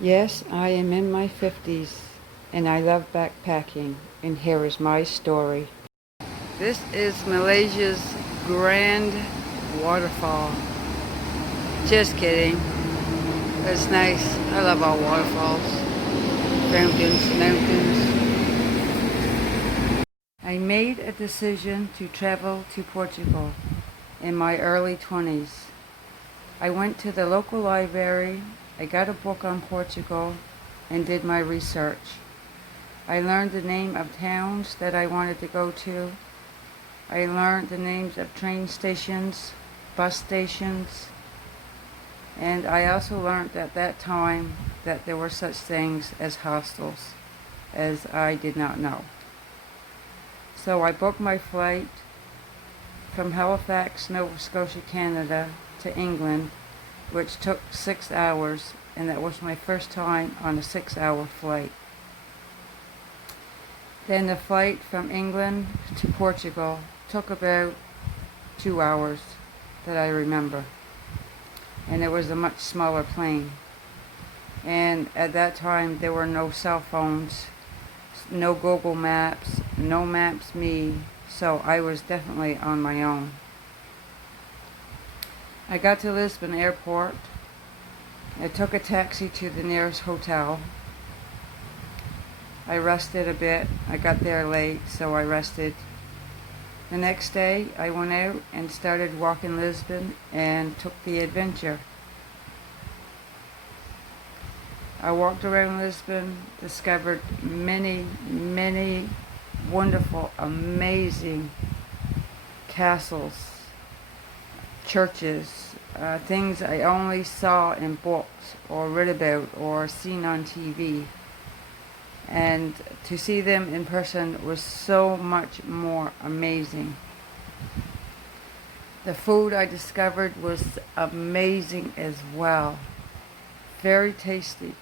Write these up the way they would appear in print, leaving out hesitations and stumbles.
Yes, I am in my 50s and I love backpacking, and here is my story. This is Malaysia's Grand Waterfall. Just kidding. It's nice. I love all waterfalls. Mountains. I made a decision to travel to Portugal in my early 20s. I went to the local library, I got a book on Portugal, and did my research. I learned the name of towns that I wanted to go to. I learned the names of train stations, bus stations, and I also learned at that time that there were such things as hostels, as I did not know. So I booked my flight from Halifax, Nova Scotia, Canada to England, which took 6 hours, and that was my first time on a 6-hour flight. Then the flight from England to Portugal took about 2 hours that I remember, and it was a much smaller plane. And at that time there were no cell phones, no Google Maps, no Maps.me, so I was definitely on my own. I got to Lisbon Airport. I took a taxi to the nearest hotel. I rested a bit. I got there late, so I rested. The next day, I went out and started walking Lisbon and took the adventure. I walked around Lisbon, discovered many, many wonderful, amazing castles, churches, things I only saw in books or read about or seen on TV. And to see them in person was so much more amazing. The food I discovered was amazing as well. Very tasty,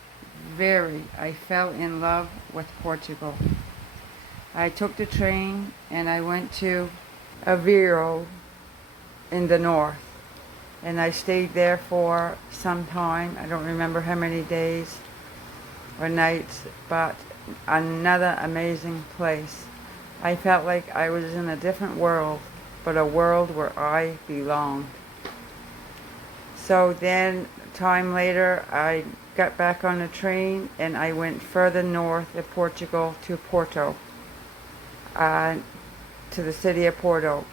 very. I fell in love with Portugal. I took the train and I went to Aveiro in the north. And I stayed there for some time. I don't remember how many days or nights, but another amazing place. I felt like I was in a different world, but a world where I belonged. So then, time later, I got back on the train and I went further north of Portugal to Porto, to the city of Porto.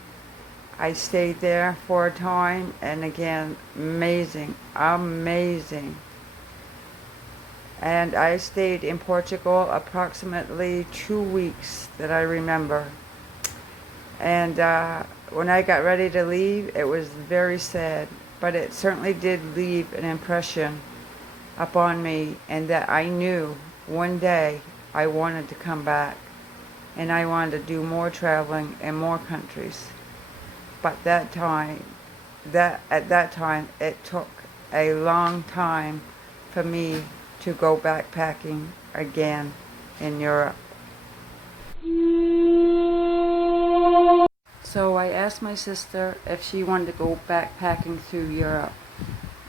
I stayed there for a time, and again, amazing, amazing. And I stayed in Portugal approximately 2 weeks that I remember. And when I got ready to leave, it was very sad, but it certainly did leave an impression upon me, and that I knew one day I wanted to come back, and I wanted to do more traveling in more countries. But at that time, it took a long time for me to go backpacking again in Europe. So I asked my sister if she wanted to go backpacking through Europe,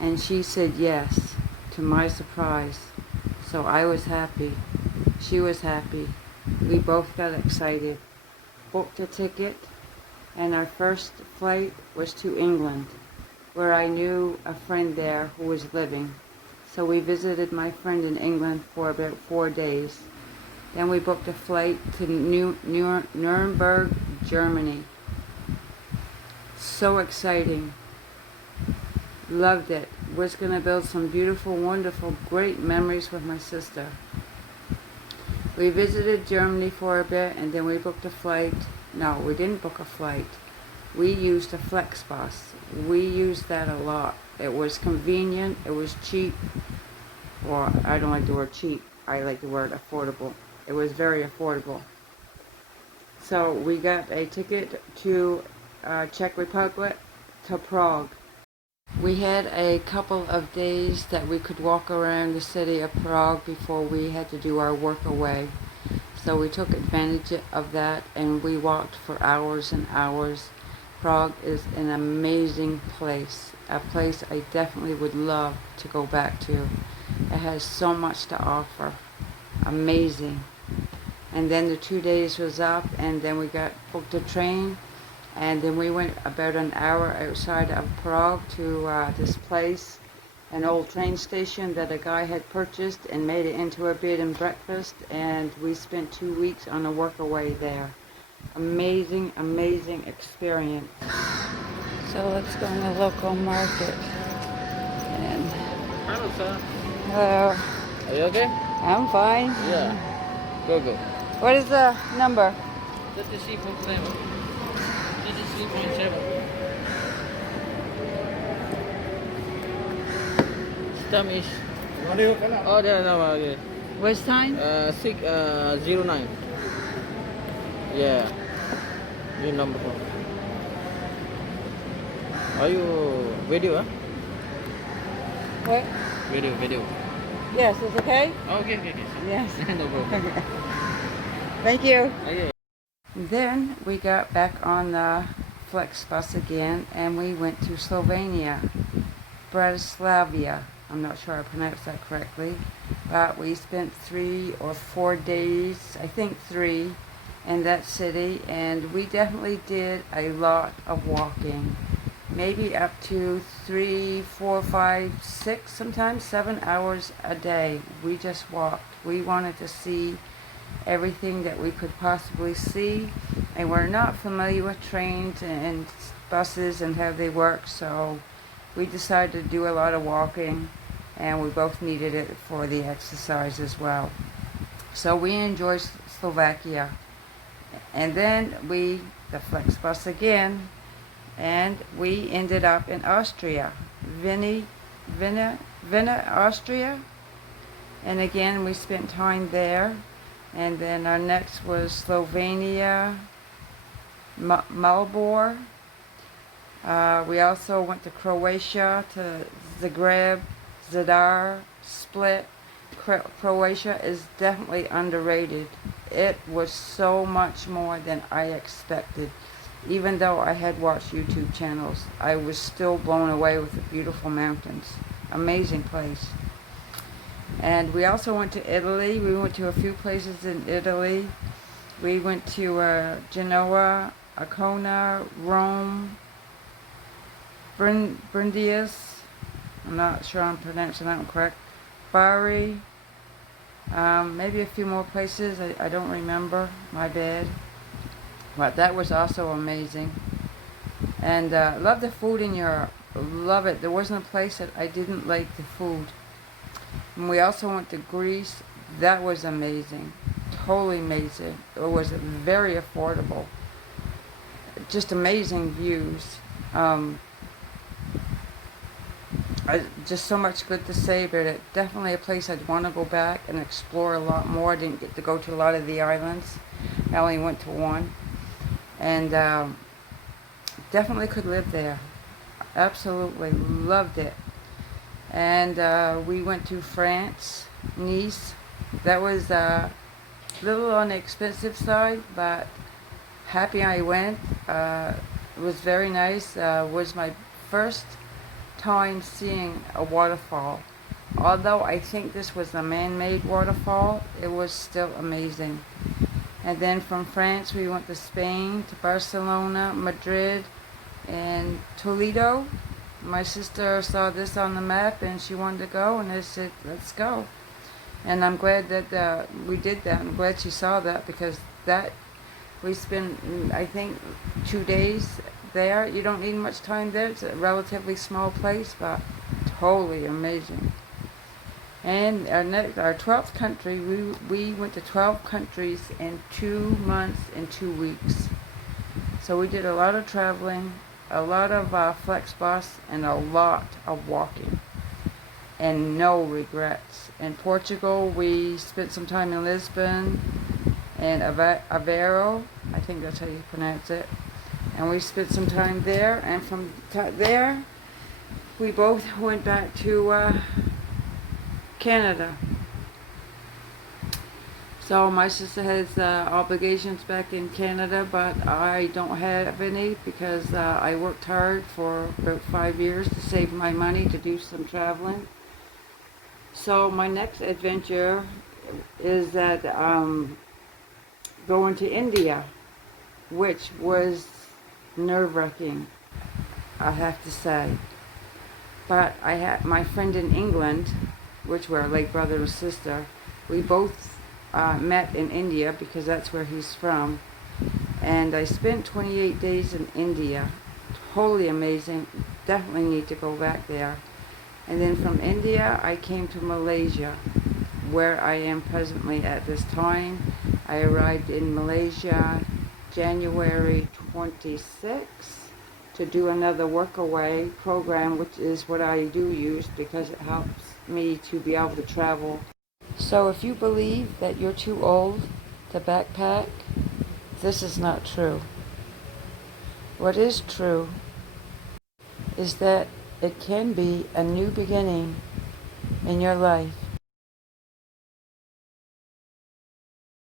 and she said yes, to my surprise. So I was happy. She was happy. We both got excited. Booked a ticket, and our first flight was to England, where I knew a friend there who was living. So we visited my friend in England for about 4 days. Then we booked a flight to Nuremberg, Germany. So exciting. Loved it. Was going to build some beautiful, wonderful, great memories with my sister. We visited Germany for a bit, and then we booked a flight. No, we didn't book a flight. We used a Flexbus. We used that a lot. It was convenient. It was cheap. Or, I don't like the word cheap. I like the word affordable. It was very affordable. So we got a ticket to Czech Republic, to Prague. We had a couple of days that we could walk around the city of Prague before we had to do our work away. So we took advantage of that, and we walked for hours and hours. Prague is an amazing place, a place I definitely would love to go back to. It has so much to offer. Amazing. And then the 2 days was up, and then we got booked a train, and then we went about an hour outside of Prague to this place, an old train station that a guy had purchased and made it into a bed and breakfast, and we spent 2 weeks on a workaway there. Amazing, amazing experience. So let's go in the local market. And Hello, sir. hello. Are you okay? I'm fine. Yeah. Go. What is the number? 33.7. 33.7. Stamp is. Oh, there, no, okay. Which time? 609. Yeah. Your number. Are you video, huh? What? Video. Yes, it's okay? Okay. Yes. No problem. Thank you. Okay. Then we got back on the Flex bus again, and we went to Slovenia, Bratislava. I'm not sure I pronounced that correctly, but we spent 3 or 4 days, I think 3, in that city, and we definitely did a lot of walking. Maybe up to 3, 4, 5, 6, sometimes 7 hours a day. We just walked. We wanted to see everything that we could possibly see, and we're not familiar with trains and buses and how they work, so we decided to do a lot of walking, and we both needed it for the exercise as well. So we enjoyed Slovakia, and then the Flex bus again, and we ended up in Austria, Vienna, Austria, and again we spent time there. And then our next was Slovenia, Maribor. We also went to Croatia, to Zagreb, Zadar, Split. Croatia is definitely underrated. It was so much more than I expected. Even though I had watched YouTube channels, I was still blown away with the beautiful mountains. Amazing place. And we also went to Italy. We went to a few places in Italy. We went to Genoa, Ancona, Rome, Brindisi. I'm not sure I'm pronouncing that one correct. Bari. Maybe a few more places. I don't remember. My bad. But that was also amazing. And love the food in Europe. Love it. There wasn't a place that I didn't like the food. And we also went to Greece. That was amazing. Totally amazing. It was very affordable. Just amazing views. Just so much good to say about it. Definitely a place I'd want to go back and explore a lot more. I didn't get to go to a lot of the islands. I only went to one. And definitely could live there. Absolutely loved it. And we went to France, Nice. That was a little on the expensive side, but happy I went. It was very nice. Was my first time seeing a waterfall. Although I think this was a man-made waterfall, it was still amazing. And then from France we went to Spain, to Barcelona, Madrid, and Toledo. My sister saw this on the map and she wanted to go, and I said, let's go. And I'm glad that we did that. I'm glad she saw that, because we spent, I think, 2 days there. You don't need much time there. It's a relatively small place, but totally amazing. And our 12th country, we went to 12 countries in 2 months and 2 weeks. So we did a lot of traveling, a lot of Flex bus, and a lot of walking. And no regrets. In Portugal, we spent some time in Lisbon and Aveiro. I think that's how you pronounce it. And we spent some time there. And from there, we both went back to Canada. So my sister has obligations back in Canada, but I don't have any, because I worked hard for about 5 years to save my money to do some traveling. So my next adventure is that going to India, which was nerve-wracking, I have to say. But I had my friend in England, which were like brother and sister. We both met in India because that's where he's from. And I spent 28 days in India. Totally amazing. Definitely need to go back there. And then from India, I came to Malaysia, where I am presently at this time. I arrived in Malaysia January 26th to do another workaway program, which is what I do use because it helps me to be able to travel. So if you believe that you're too old to backpack, this is not true. What is true is that it can be a new beginning in your life.